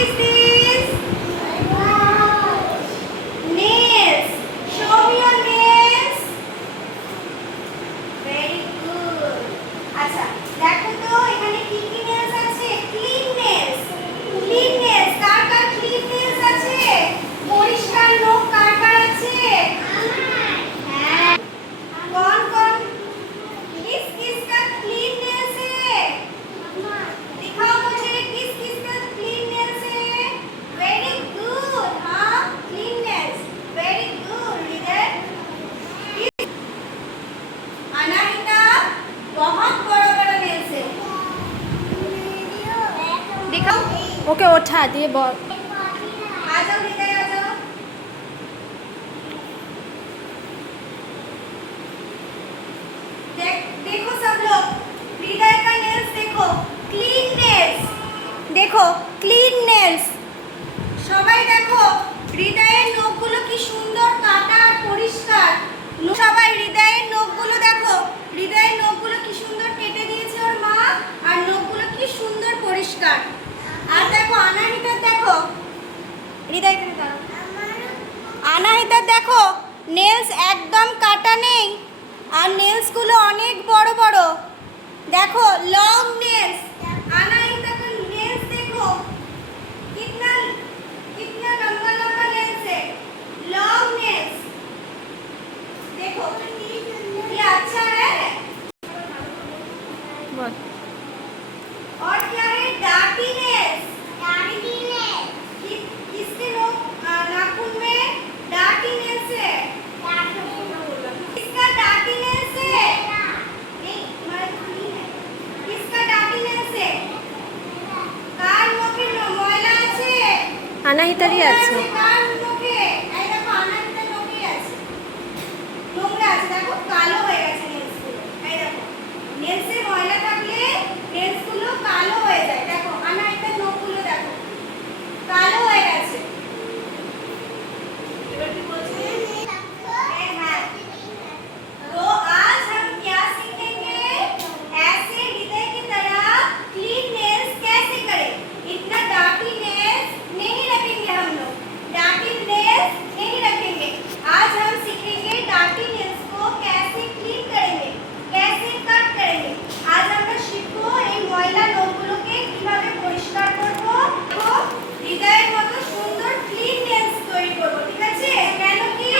is this? Nails. Show me your nails. Very good. আচ্ছা দেখো তো এখানে কি কি nails আছে? Clean nails. Clean nails. কার কার clean nails আছে? পরিষ্কার নখ কার কার আছে? হ্যাঁ। कौन कौन किस किस का क्लीन नेल्स है? दिखाओ मुझे किस किस का क्लीन नेल्स है? Very good. हाँ क्लीन नेल्स. Very good. इधर अनाहिता बहुत बड़ा बड़ा नेल्स है. दिखाओ. ওকে ওঠা দিয়ে বল। आ जाओ हृदय आ जाओ. देखो सब लोग हृदय का नेल्स देखो. Clean nails. देखो क्लीन नेल्स. সবাই দেখো হৃদয়ের নখগুলো কি সুন্দর কাটা আর পরিষ্কার. সবাই হৃদয়ের নখগুলো দেখো. হৃদয়ের নখগুলো কি সুন্দর কেটে দিয়েছে ওর মা আর নখগুলো কি সুন্দর পরিষ্কার. আর দেখো অনাহিতা দেখো. হৃদয় তুমি দাও. অনাহিতা দেখো নেলস একদম কাটা নেই আর নেলস গুলো অনেক বড় বড়. देखो लॉन्ग नेल्स. अनाहिता का नेल्स देखो कितना कितना लंबा लंबा नेल्स है. लॉन्ग नेल्स देखो ये अच्छा है. বল। और क्या है? Dirty nails. डार्टी नेल्स किसके नाखून में डार्टी नेल्स है? इसका डार्टी नेल्स है. नहीं हमारे खाली है. किसका डार्टी नेल्स है? কার মুখে ময়লা আছে? আনাহিতারই আছে। কার মুখে? এই দেখো অনাহিতার মুখে আছে. নোংরা আছে দেখো কালো হয়ে গেছে নেলস গুলো. এই দেখো নেলসে ময়লা থাকলে নেলস গুলো কালো হয়ে যায়. দেখো অনাহিতার নখগুলো দেখো কালো হয়ে গেছে. এবার কি বলছে? হ্যাঁ. तो आज हम क्या सीखेंगे? ऐसे हृदय की तरह क्लीन नेल्स कैसे करें. इतना डार्टी नेल्स नहीं रखेंगे हम लोग. डार्टी नेल्स नहीं रखेंगे. आज हम सीखेंगे डार्टी नेल्स को कैसे क्लीन करेंगे, कैसे कट करेंगे. आज আমরা শিখবো এই ময়লা নখগুলোকে কিভাবে পরিষ্কার করব. তো হৃদয়ের মতো সুন্দর ক্লিন নেলস তৈরি করব. ঠিক আছে? কেন কি?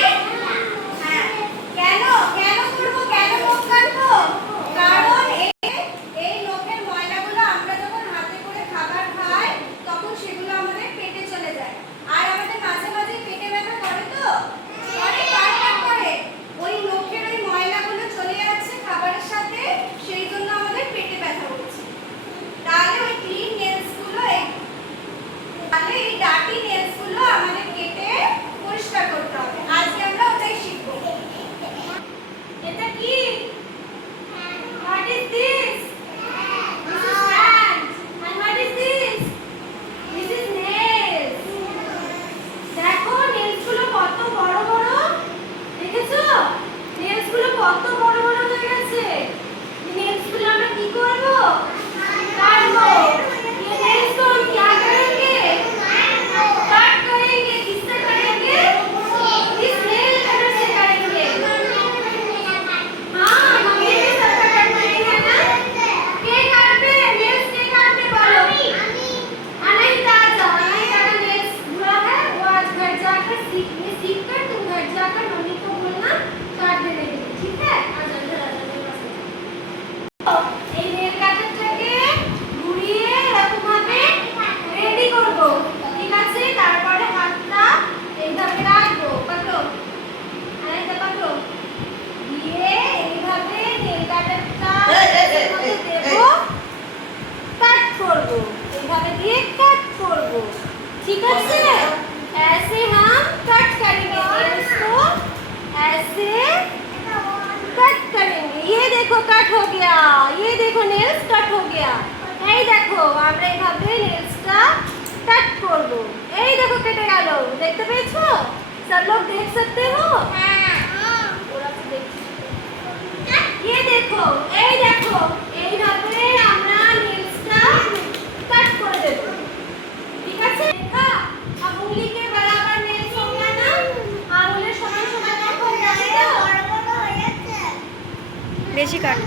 হ্যাঁ কেন কেন করব? কেন নখ কাটবো? কারণ এই নখের ময়লাগুলো আমরা যখন হাতে করে খাবার খাই তখন সেগুলো আমাদের পেটে চলে যায়. আর আমাদের মাঝে মাঝে পেটে ব্যথা করে তো করে কার কার করে. ওই নখের ওই ময়লাগুলো চলে যাচ্ছে খাবারের সাথে সেই জন্য আমাদের পেটে ব্যথা হচ্ছে. তাহলে ওই ক্লিন নেলস গুলো তাহলে এই ডার্টি নেলস গুলো আমাদের কেটে পরিষ্কার করতে হবে. আজকে আমরা ওটাই শিখবো. এটা কি? What is this? This is hand. And what is this? This is nails. দেখো নেলস গুলো কত বড় বড়. দেখেছো নেলস গুলো কত বড় বড় হয়ে গেছে. नेल्स गुलो আমরা কি করব? काटबो. ये नेल्स को हम क्या करेंगे? कट करेंगे. किससे करेंगे? इस नेल कटर से करेंगे. हाँ हमें भी सबका कट करेंगे ना. के काटते नेल्स के काटते बोलो. अनाहिता आ जाओ. अनाहिता का नेल्स बुरा है वो आज घर जाकर सीख कर तुम घर जाकर मम्मी को बोलना काट देने के लिए. ठीक है? आ जाओ इधर आ जाओ. এই নেল কাটারটাকে ঘুরিয়ে এরকম ভাবে রেডি করব. ঠিক আছে? তারপরে হাতটা এইভাবে রাখবো. পাকড়ো. আরেকটা পাকড়ো. দিয়ে এইভাবে নেল কাটারটা দেব. কাট করব. এইভাবে দিয়ে কাট করব. ঠিক আছে? ऐसे हम कट करेंगे नेल्स को. ऐसे कट करेंगे. ये देखो कट हो गया. ये देखो नेल्स कट हो गया. এই দেখো আমরা এইভাবে নেলসটা কাট করব. এই দেখো কেটে গেল. দেখতে পেয়েছো? सब लोग देख सकते हो? হ্যাঁ ওরা তো দেখছে. ये देखो এই দেখো এইভাবে আমরা নেলসটা কাট করে দেব. ঠিক আছে? বেশি কাট